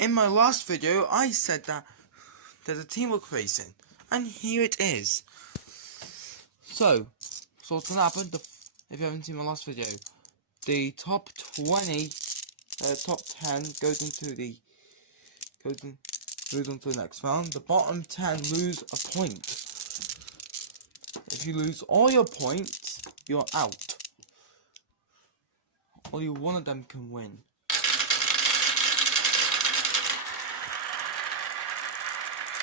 In my last video, I said that there's a teamwork racing, and here it is. So what's gonna happen? If you haven't seen my last video, the top 20, top 10 goes into the next round. The bottom 10 lose a point. If you lose all your points, you're out. Only one of them can win.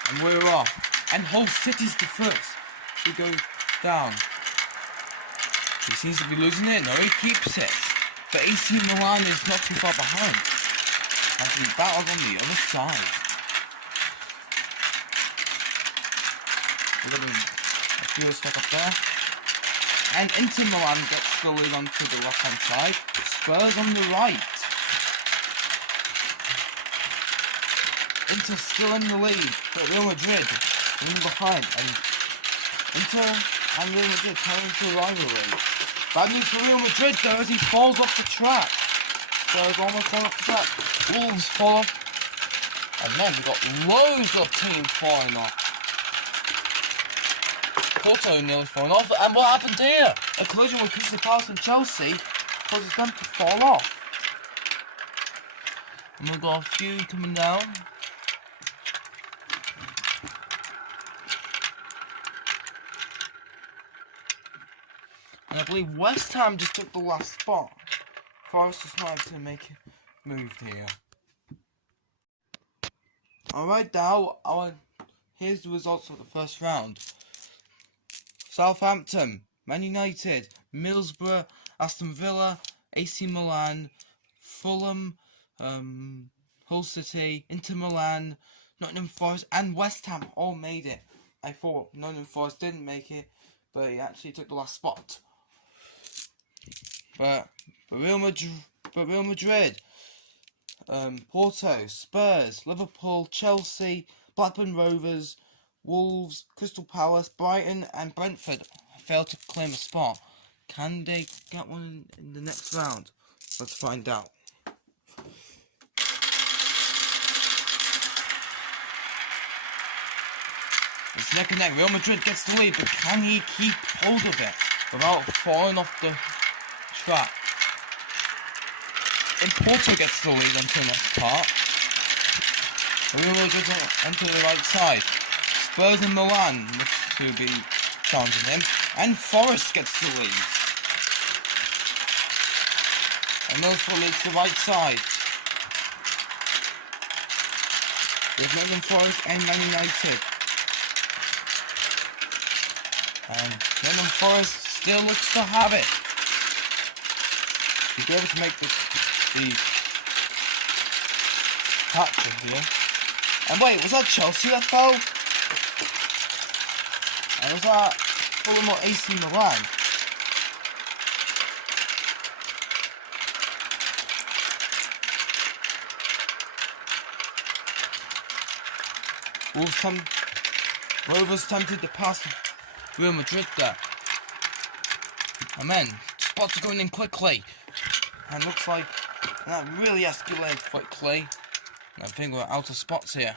And we're off. And Hull City's the first to go down. He seems to be losing it. No, he keeps it. But AC Milan is not too far behind, as he battles on the other side. We're going a few stuck up there. And Inter Milan gets the lead onto the left hand side. Spurs on the right. Inter still in the lead, but Real Madrid in behind, and Inter and Real Madrid turn into a rivalry. Bad news for Real Madrid though, as he falls off the track. Spurs almost fall off the track. Wolves fall off. And then we've got loads of teams falling off. Porto nearly falling off. And what happened here? A collision with Crystal Palace and Chelsea causes them to fall off. And we've got a few coming down. And I believe West Ham just took the last spot. Forest is not able to make a move here. Alright now, here's the results of the first round. Southampton, Man United, Middlesbrough, Aston Villa, AC Milan, Fulham, Hull City, Inter Milan, Nottingham Forest and West Ham all made it. I thought Nottingham Forest didn't make it, but he actually took the last spot. But Real Madrid, Porto, Spurs, Liverpool, Chelsea, Blackburn Rovers, Wolves, Crystal Palace, Brighton and Brentford failed to claim a spot. Can they get one in the next round? Let's find out. It's neck and neck. Real Madrid gets the lead, but can he keep hold of it without falling off the track? And Porto gets the lead onto the next part. Real Madrid onto the right side. Spurs and Milan looks to be challenging him. And Forest gets the lead. And Middlesbrough leads the right side. There's Nottingham Forest and Man United. And Nottingham Forest still looks to have it. He'll be able to make the hat here. And wait, was that Chelsea that fell? And was that Fulham or AC Milan? Rovers tempted to pass Real Madrid there. And then spots are going in quickly. And looks like that really escalated quickly. And I think we're out of spots here.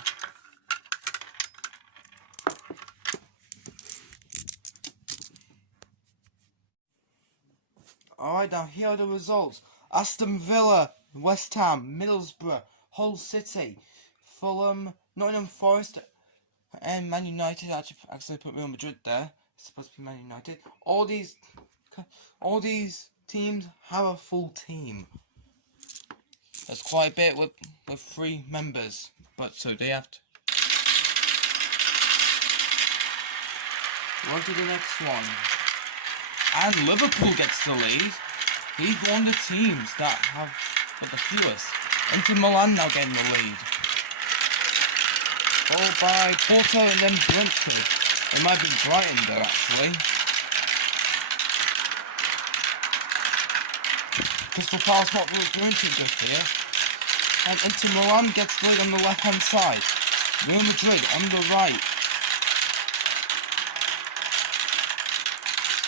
Alright, now here are the results. Aston Villa, West Ham, Middlesbrough, Hull City, Fulham, Nottingham Forest, and Man United. Actually put Real Madrid there. It's supposed to be Man United. All these teams have a full team. That's quite a bit with 3 members, but so they have to. On to the next one. And Liverpool gets the lead. He's one of the teams that have got the fewest. Inter Milan now getting the lead. Followed by Porto and then Brentford. It might be Brighton though, actually. Crystal Palace not really doing too good here. And Inter Milan gets the lead on the left hand side. Real Madrid on the right.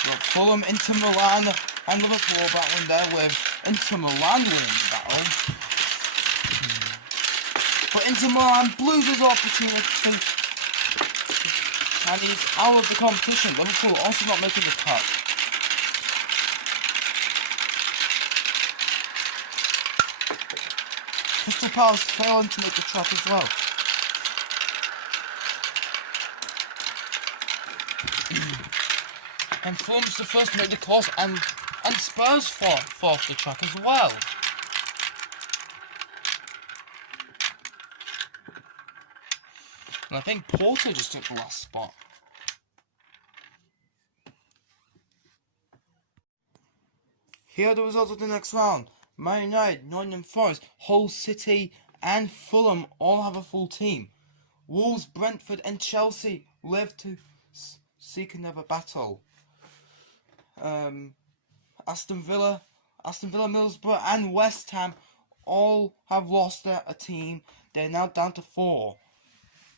Got Fulham, Inter Milan and Liverpool battling there with Inter Milan winning the battle. But Inter Milan loses opportunity and he's out of the competition. Liverpool also not making the cut. Crystal Palace failing to make the track as well. And Fulham's the first to make the course, and Spurs fall off the track as well. And I think Porto just took the last spot. Here are the results of the next round. Man United, Nottingham Forest, Hull City and Fulham all have a full team. Wolves, Brentford and Chelsea live to seek another battle. Aston Villa, Middlesbrough and West Ham all have lost a team. They're now down to 4.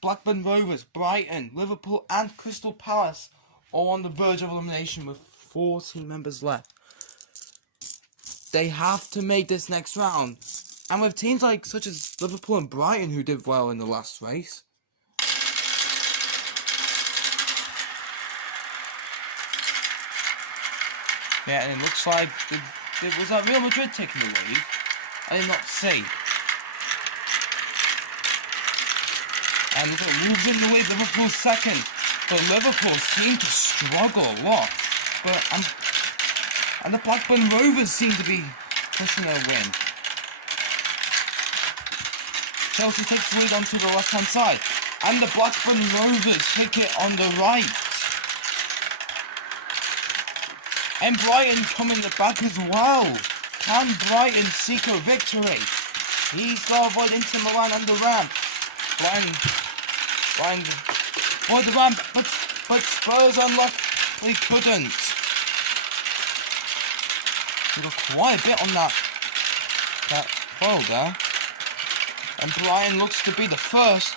Blackburn Rovers, Brighton, Liverpool and Crystal Palace all on the verge of elimination with 4 team members left. They have to make this next round. And with teams such as Liverpool and Brighton who did well in the last race. Yeah, and it looks like it was Real Madrid taking the lead. I did not see. And look at Wolves in the lead, Liverpool second. But Liverpool seem to struggle a lot. And the Blackburn Rovers seem to be pushing a win. Chelsea takes the lead onto the left-hand side. And the Blackburn Rovers take it on the right. And Brighton come in the back as well. Can Brighton seek a victory? He's got to avoid Inter Milan and the ramp. Brighton avoid the ramp, but Spurs unluckily couldn't. We got quite a bit on that foul there. And Brighton looks to be the first.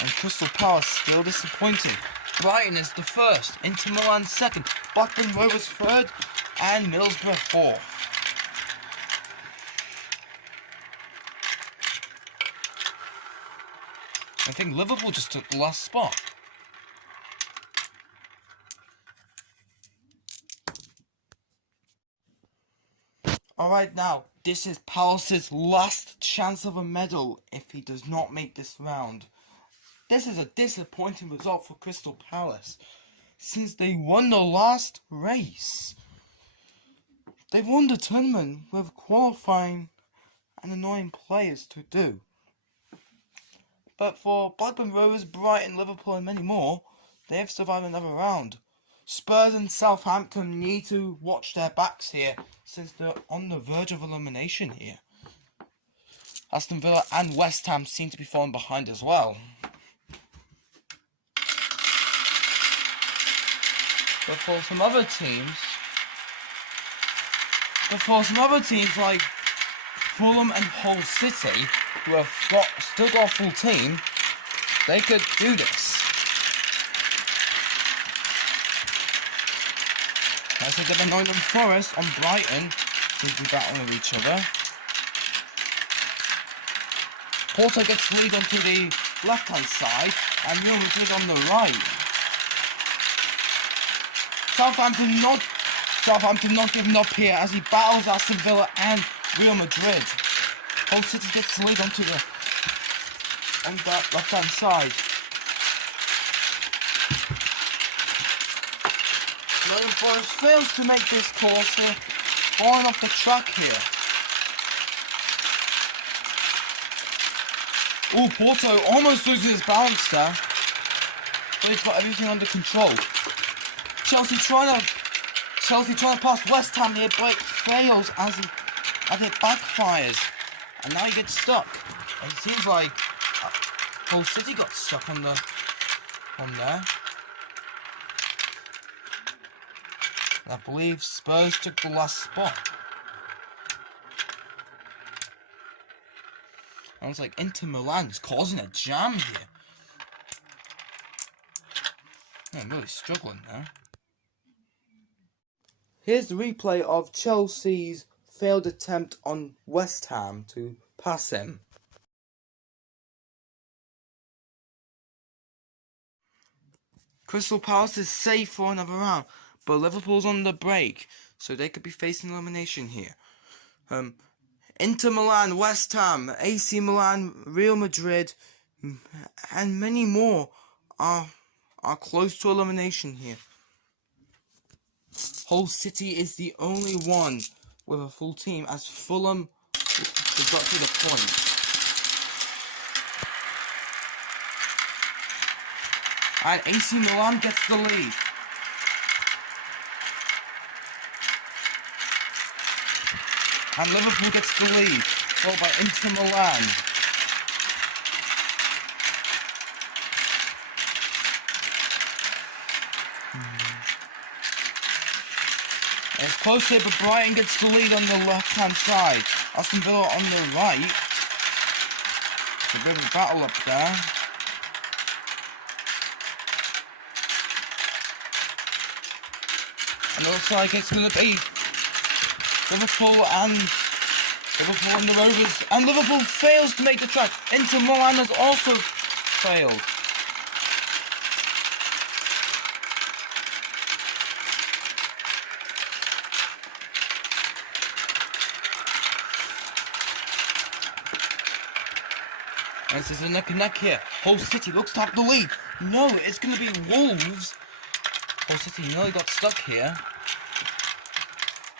And Crystal Palace still disappointing. Brighton is the first, Inter Milan second, Blackburn Rovers third, and Middlesbrough fourth. I think Liverpool just took the last spot. Alright now, this is Palace's last chance of a medal if he does not make this round. This is a disappointing result for Crystal Palace, since they won the last race. They've won the tournament with qualifying and annoying players to do. But for Blackburn Rovers, Brighton, Liverpool and many more, they have survived another round. Spurs and Southampton need to watch their backs here, since they're on the verge of elimination here. Aston Villa and West Ham seem to be falling behind as well. But for some other teams like Fulham and Hull City, who have still got a full team, they could do this. As they get the Nottingham Forest on Brighton, seem to be battling with each other. Porto gets the lead onto the left-hand side, and Real Madrid on the right. Southampton not giving up here as he battles Aston Villa and Real Madrid. Hull City gets the lead on that left-hand side. Nottingham Forest fails to make this course here, falling off the track here. Oh, Porto almost loses his balance there, but he's got everything under control. Chelsea trying to pass West Ham here, but it fails as it backfires, and now he gets stuck. And it seems like Hull City got stuck on there. I believe Spurs took the last spot. And it's like Inter Milan's causing a jam here. I'm really struggling now. Here's the replay of Chelsea's failed attempt on West Ham to pass him. Crystal Palace is safe for another round, but Liverpool's on the break, so they could be facing elimination here. Inter Milan, West Ham, AC Milan, Real Madrid, and many more are close to elimination here. Hull City is the only one with a full team, as Fulham got to the point. And AC Milan gets the lead. And Liverpool gets the lead, followed by Inter Milan. And it's close here, but Brighton gets the lead on the left-hand side. Aston Villa on the right. It's a bit of a battle up there. And it looks like it's going to be Liverpool and the Rovers. And Liverpool fails to make the track. Inter Milan has also failed. And this is a neck and neck here. Hull City looks to have the lead. No, it's going to be Wolves. Hull City nearly got stuck here.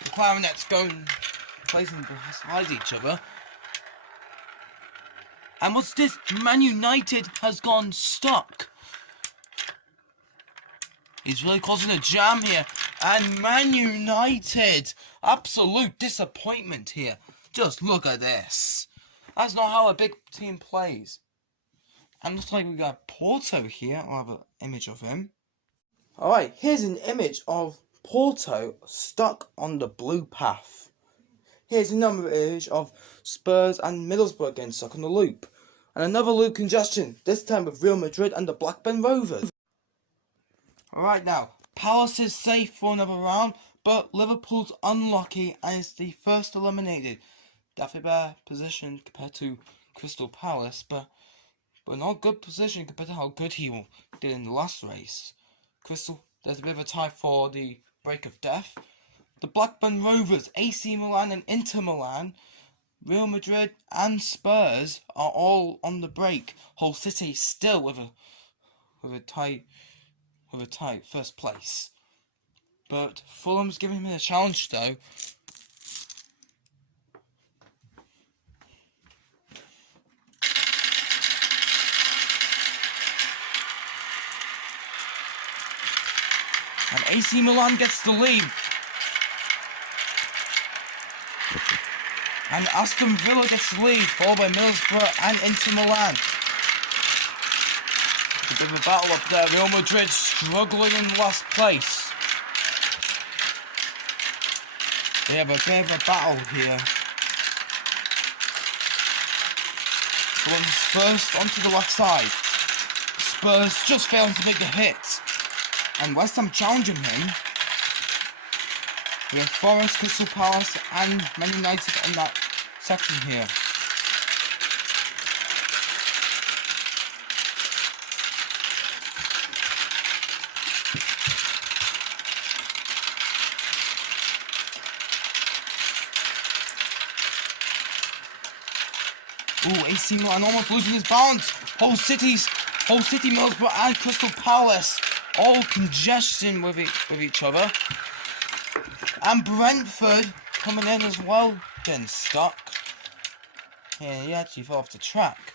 The Clarinets placing beside each other. And what's this? Man United has gone stuck. He's really causing a jam here. And Man United, absolute disappointment here. Just look at this. That's not how a big team plays. And looks like we got Porto here. I'll have an image of him. Alright, here's an image of Porto stuck on the blue path. Here's another image of Spurs and Middlesbrough getting stuck on the loop. And another loop congestion, this time with Real Madrid and the Blackburn Rovers. Alright now, Palace is safe for another round, but Liverpool's unlucky and is the first eliminated. Definitely better position compared to Crystal Palace, but not good position compared to how good he did in the last race. There's a bit of a tie for the break of death. The Blackburn Rovers, AC Milan and Inter Milan, Real Madrid and Spurs are all on the break. Hull City still with a tight first place. But Fulham's giving him a challenge though. And AC Milan gets the lead. And Aston Villa gets the lead, followed by Middlesbrough and Inter Milan. It's a bit of a battle up there. Real Madrid struggling in last place. They have a bit of a battle here. Spurs onto the left side. Spurs just failing to make a hit. And West Ham challenging him. We have Forest, Crystal Palace and Man United in that section here. Ooh, AC Milan almost losing his balance. Hull City, Middlesbrough and Crystal Palace all congestion with each other. And Brentford coming in as well, getting stuck. Yeah, he actually fell off the track.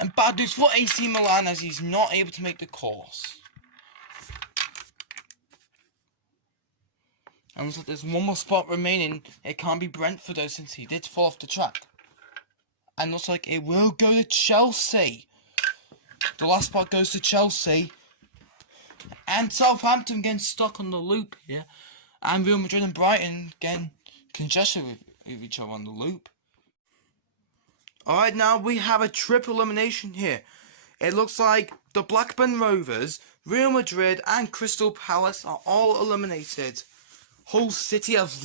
And bad news for AC Milan as he's not able to make the course. And looks like there's one more spot remaining. It can't be Brentford though, since he did fall off the track. And looks like it will go to Chelsea. The last spot goes to Chelsea. And Southampton getting stuck on the loop here. And Real Madrid and Brighton getting congested with each other on the loop. Alright, now we have a triple elimination here. It looks like the Blackburn Rovers, Real Madrid and Crystal Palace are all eliminated. Hull City has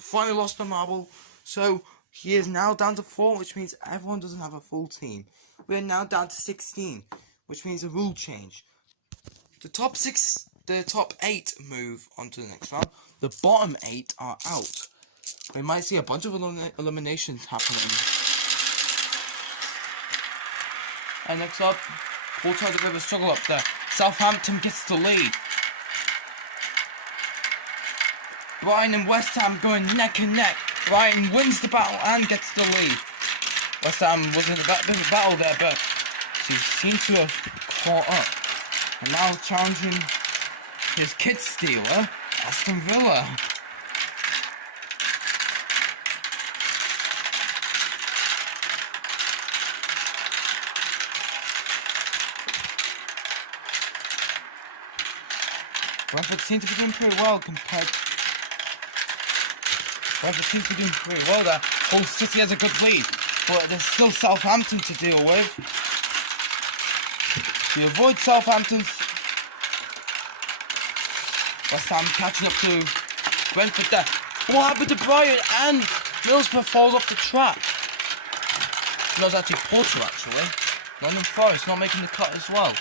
finally lost the marble, so he is now down to 4, which means everyone doesn't have a full team. We are now down to 16, which means a rule change. The top 8 move on to the next round. The bottom 8 are out. We might see a bunch of eliminations happening. And next up, Porto had a bit of a struggle up there. Southampton gets the lead. Brighton and West Ham going neck and neck. Brighton wins the battle and gets the lead. West Ham was in a bit of a battle there, but he seemed to have caught up. And now challenging his kid stealer, Aston Villa. Brentford seem to be doing pretty well there. Hull City has a good lead, but there's still Southampton to deal with. To avoid Southampton's, West Ham catching up to Brentford there. What happened to Brighton? And Middlesbrough falls off the track. No, it's actually Porto actually. Nottingham Forest not making the cut as well.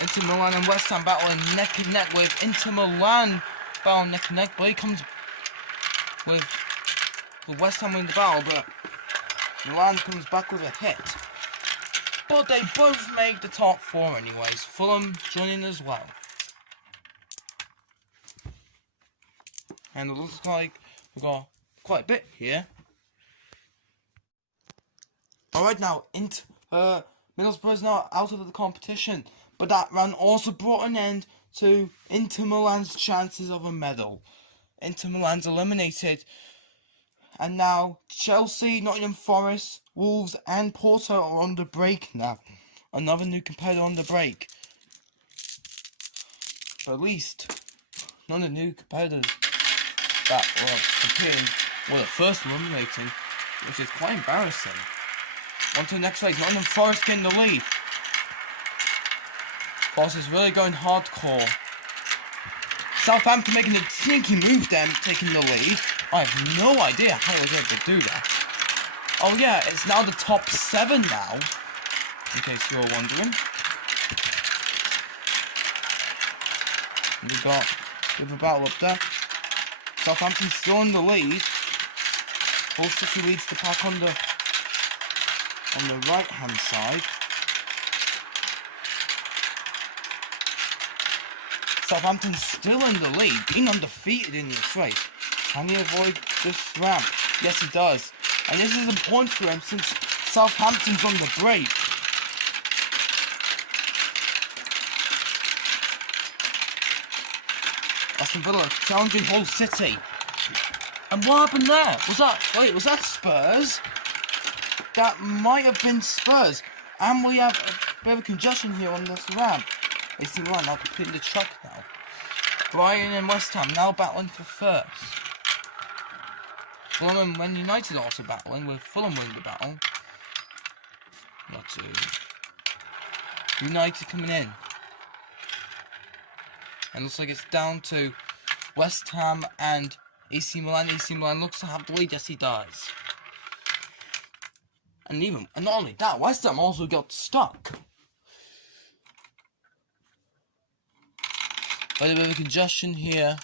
Inter Milan and West Ham battling neck and neck with Inter Milan battling neck and neck, but he comes with West Ham winning the battle, but Milan comes back with a hit. But they both make the top 4 anyways. Fulham joining as well. And it looks like we've got quite a bit here. Alright, now Middlesbrough is now out of the competition, but that round also brought an end to Inter Milan's chances of a medal. Inter Milan's eliminated, and now Chelsea, Nottingham Forest, Wolves and Porto are on the break now. Another new competitor on the break. At least none of the new competitors that were competing were the first eliminating, which is quite embarrassing. On to the next race, Nottingham Forest getting the lead. Forest is really going hardcore. Southampton making a sneaky move then, taking the lead. I have no idea how he was able to do that. Oh yeah, it's now the top 7 now, in case you were wondering. And we've got a bit of a battle up there. Southampton's still in the lead. Hull City leads the pack on the right hand side. Southampton's still in the lead, being undefeated in this race. Can he avoid this ramp? Yes, he does. And this is important for him since Southampton's on the break. Aston Villa challenging Hull City. And what happened there? Was that Spurs? That might have been Spurs. And we have a bit of a congestion here on this ramp. AC Milan now completing the track now. Brighton and West Ham now battling for first. Fulham and Man United also battling, with Fulham winning the battle. Not to United coming in. And looks like it's down to West Ham and AC Milan. AC Milan looks to have the lead. Yes, he does. And not only that, West Ham also got stuck. A little bit of congestion here.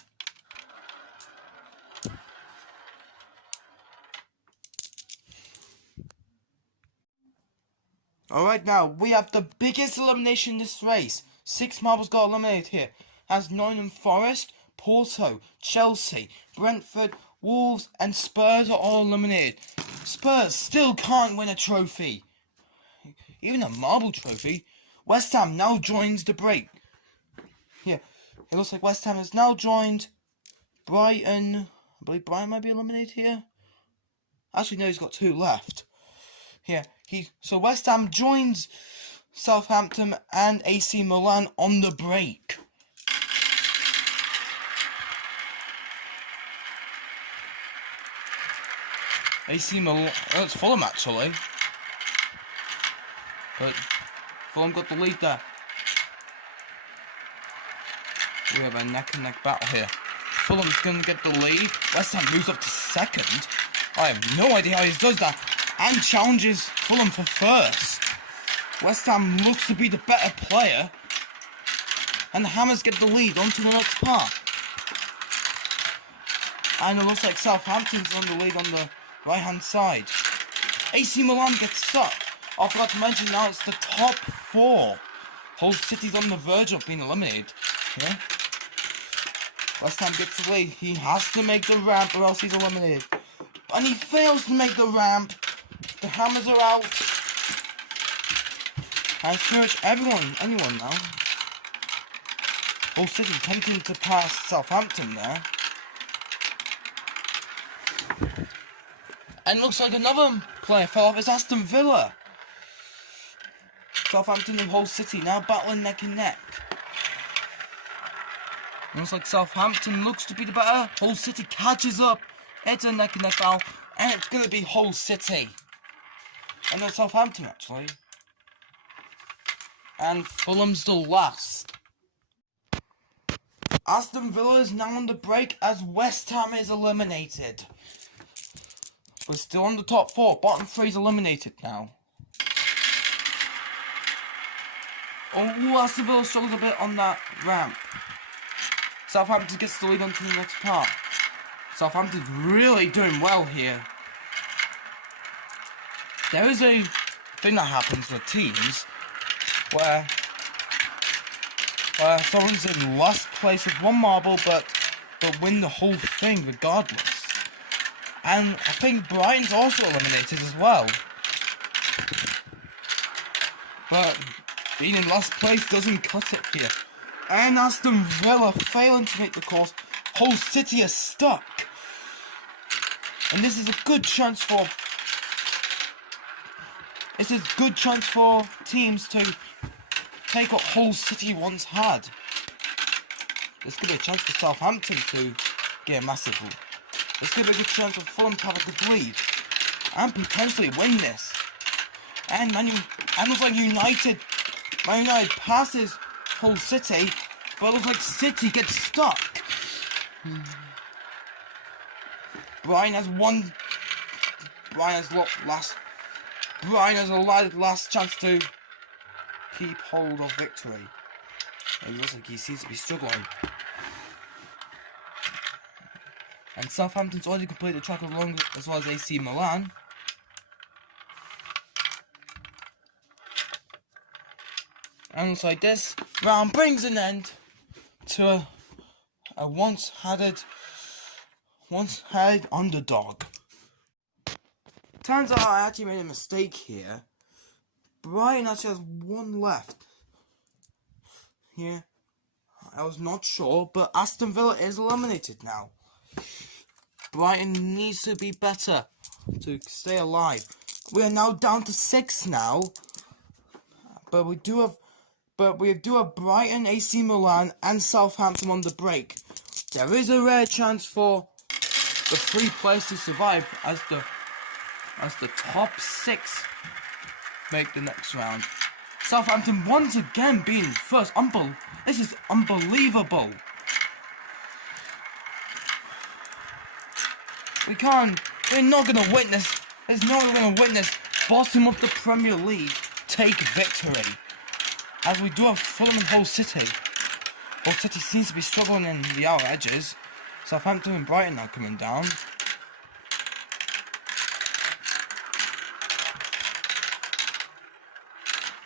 Alright, now we have the biggest elimination in this race. 6 marbles got eliminated here. As Nottingham Forest, Porto, Chelsea, Brentford, Wolves and Spurs are all eliminated. Spurs still can't win a trophy. Even a marble trophy. West Ham now joins the break. Here, it looks like West Ham has now joined Brighton. I believe Brighton might be eliminated here. Actually, no, he's got 2 left. Here, so West Ham joins Southampton and AC Milan on the break. AC Milan, oh, it's Fulham actually. But Fulham got the lead there. we have a neck-and-neck battle here. Fulham's going to get the lead. West Ham moves up to second. I have no idea how he does that. And challenges Fulham for first. West Ham looks to be the better player. And the Hammers get the lead onto the next part. And it looks like Southampton's on the lead on the right-hand side. AC Milan gets stuck. I forgot to mention now it's the top 4. Hull City's on the verge of being eliminated. Yeah? West Ham gets the lead. He has to make the ramp or else he's eliminated. And he fails to make the ramp. The Hammers are out. And it's pretty much anyone now. Hull City attempting to pass Southampton there. And looks like another player fell off. It's Aston Villa. Southampton and Hull City now battling neck and neck. Looks like Southampton looks to be the better. Hull City catches up. It's a neck and neck battle. And it's going to be Hull City. And then Southampton actually. And Fulham's the last. Aston Villa is now on the break as West Ham is eliminated. We're still on the top 4. Bottom 3 is eliminated now. Oh, Aston Villa struggles a bit on that ramp. Southampton gets the lead onto the next part. Southampton's really doing well here. There is a thing that happens with teams where someone's in last place with 1 marble but win the whole thing regardless. And I think Brighton's also eliminated as well. But being in last place doesn't cut it here. And Aston Villa failing to make the course. Hull City is stuck. And this is a good chance for teams to take what Hull City once had. This could be a chance for Southampton to get a massive lead. This could be a good chance for Fulham to have a good lead and potentially win this. And looks like Man United passes Hull City, but it looks like City gets stuck. Brighton has a last chance to keep hold of victory. It looks like he seems to be struggling. And Southampton's already completed the track as well as AC Milan. And looks like this round brings an end to a once-had underdog. Turns out I actually made a mistake here. Brighton actually has 1 left. Here, I was not sure, but Aston Villa is eliminated now. Brighton needs to be better to stay alive. We are now down to 6 now, but we do have Brighton, AC Milan, and Southampton on the break. There is a rare chance for the 3 players to survive as the top 6 make the next round. Southampton once again being first. This is unbelievable. We're not gonna witness. There's no one gonna witness bottom of the Premier League take victory. As we do have Fulham and Hull City. Hull City seems to be struggling in the outer edges. Southampton and Brighton are coming down.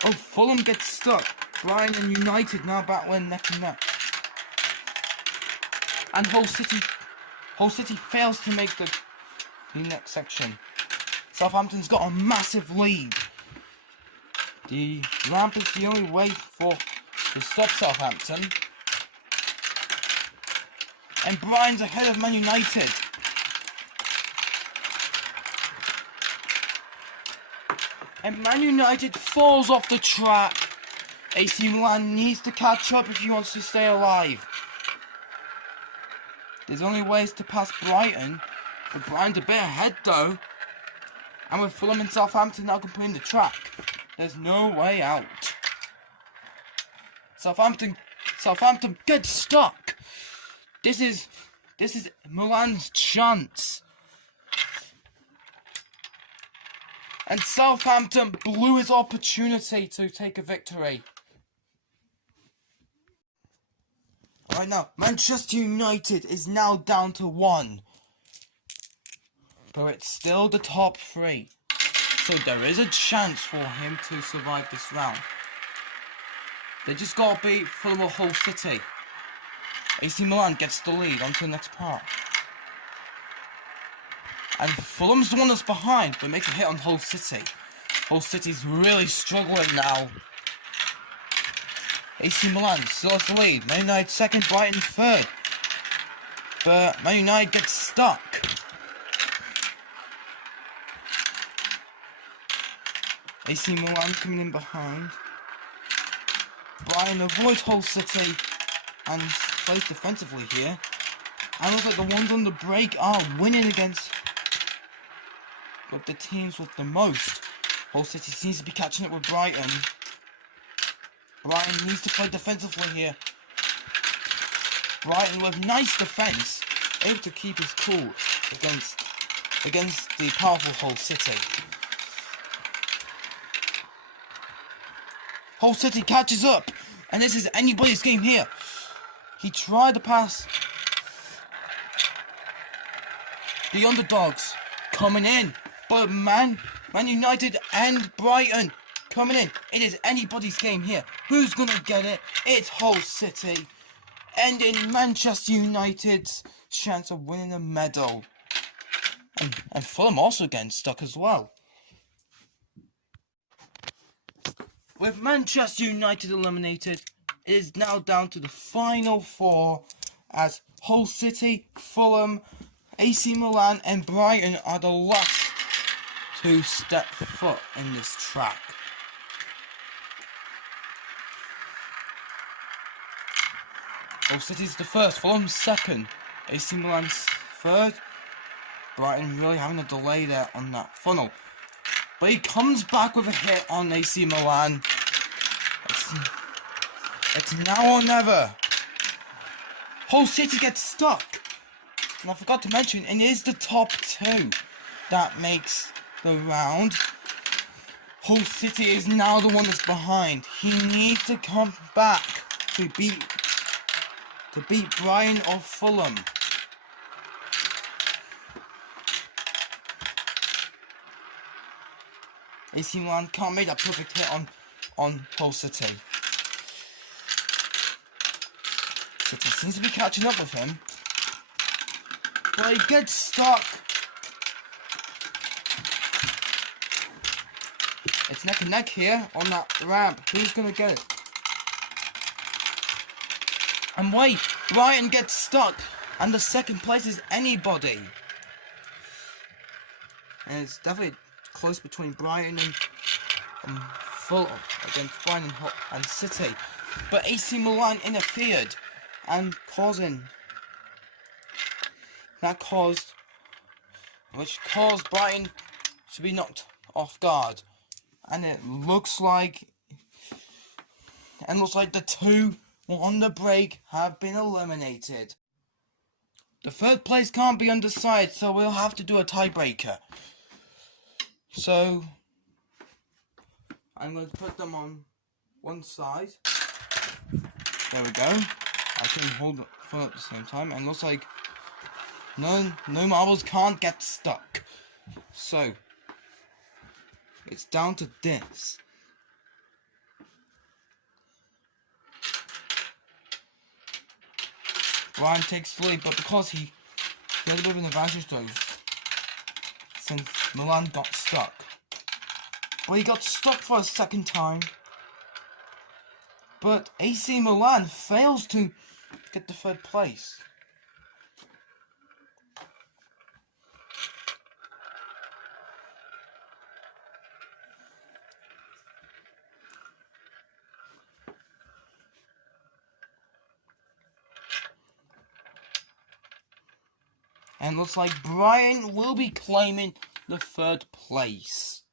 Oh, Fulham gets stuck. Brighton and United now battling neck and neck. And Hull City fails to make the next section. Southampton's got a massive lead. The ramp is the only way to stop Southampton. And Brighton's ahead of Man United. And Man United falls off the track. AC Milan needs to catch up if he wants to stay alive. There's only ways to pass Brighton. But Brighton's a bit ahead though. And with Fulham and Southampton now completing the track, there's no way out. Southampton gets stuck. This is Milan's chance. And Southampton blew his opportunity to take a victory. Right now, Manchester United is now down to 1. But it's still the top 3. So there is a chance for him to survive this round. They just got to beat Fulham or Hull City. AC Milan gets the lead on to the next part. And Fulham's the one that's behind, but makes a hit on Hull City. Hull City's really struggling now. AC Milan still has the lead. Man United second, Brighton third. But Man United gets stuck. AC Milan coming in behind. Brighton avoids Hull City and plays defensively here. And looks like the ones on the break are winning against the teams with the most. Hull City seems to be catching up with Brighton. Brighton needs to play defensively here. Brighton with nice defence, able to keep his cool against the powerful Hull City. Hull City catches up, and this is anybody's game here. He tried to pass the underdogs coming in, but Man United and Brighton coming in. It is anybody's game here. Who's gonna get it? It's Hull City, ending Manchester United's chance of winning a medal. And Fulham also getting stuck as well. With Manchester United eliminated, it is now down to the final 4 as Hull City, Fulham, AC Milan and Brighton are the last to step foot in this track. Hull City's the first, Fulham's second, AC Milan's third. Brighton really having a delay there on that funnel. But he comes back with a hit on AC Milan. It's now or never. Hull City gets stuck. And I forgot to mention, it is the top 2 that makes the round. Hull City is now the one that's behind. He needs to come back to beat Brighton or Fulham. AC Milan can't make that perfect hit on Hull City. City seems to be catching up with him, but he gets stuck. It's neck and neck here on that ramp. Who's gonna get it? And wait, Brighton gets stuck, and the second place is anybody. And it's definitely close between Brighton and Fulham against Brighton and City. But AC Milan interfered and which caused Brighton to be knocked off guard. And it looks like the 2 on the break have been eliminated. The third place can't be undecided, so we'll have to do a tiebreaker. So I'm going to put them on one side. There we go. I can hold the phone at the same time, and looks like no marbles can't get stuck. So it's down to this. Brian takes the lead, but because he had a bit of an advantage though, since Milan got stuck. But he got stuck for a second time. But AC Milan fails to get the third place. And looks like Brian will be claiming the third place.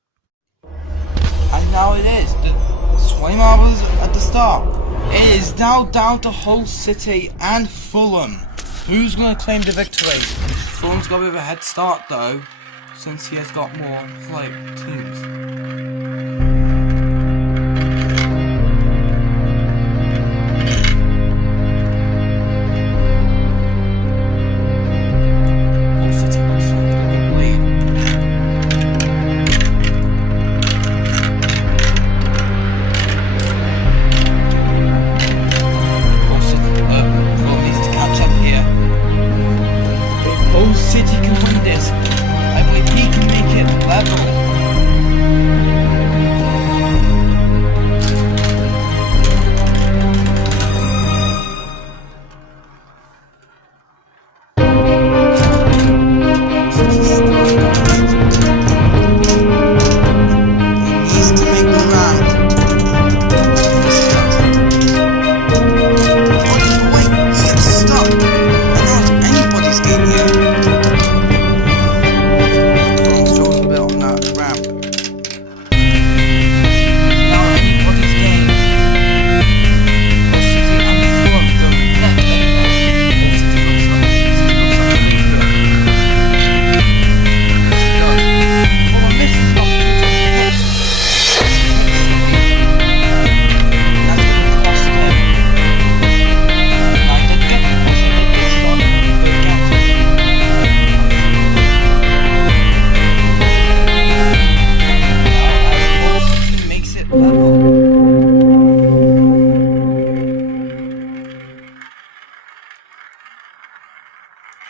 And now it is. The sway marbles at the start. It is now down to Hull City and Fulham, Who's gonna claim the victory? Fulham's got a bit of a head start though, since he has got more teams. City can win this. I believe he can make it level.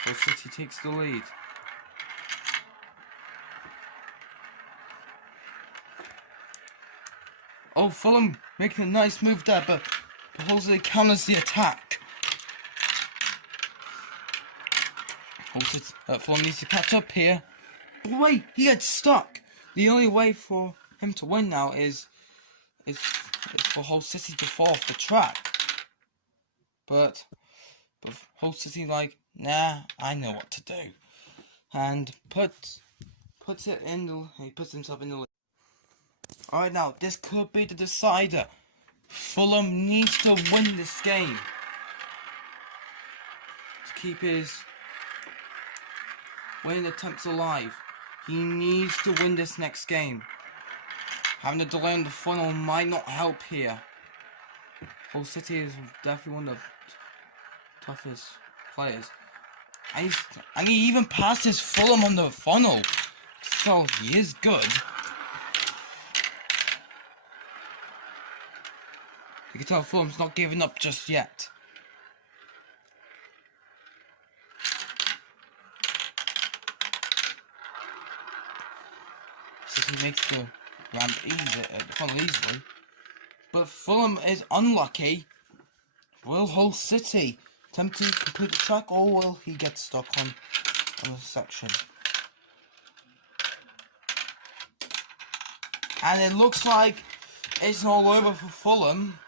Hull City takes the lead. Oh, Fulham making a nice move there, but Hull City counters the attack. Fulham needs to catch up here. But wait, he gets stuck. The only way for him to win now is for Hull City to fall off the track. But Hull City like, nah, I know what to do, and puts himself in the lead. Alright, now this could be the decider. Fulham needs to win this game to keep his winning attempts alive. He needs to win this next game. Having a delay on the funnel might not help here. Hull City is definitely one of the toughest players. And he even passes Fulham on the funnel. So he is good. You can tell Fulham's not giving up just yet. City makes the ramp easily. But Fulham is unlucky. Will Hull City attempt to complete the track, or will he get stuck on the section? And it looks like it's all over for Fulham.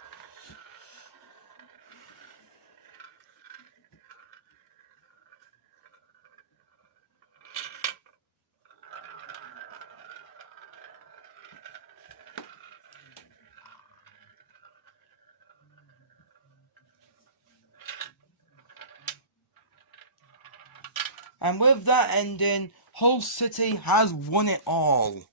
And with that ending, Hull City has won it all.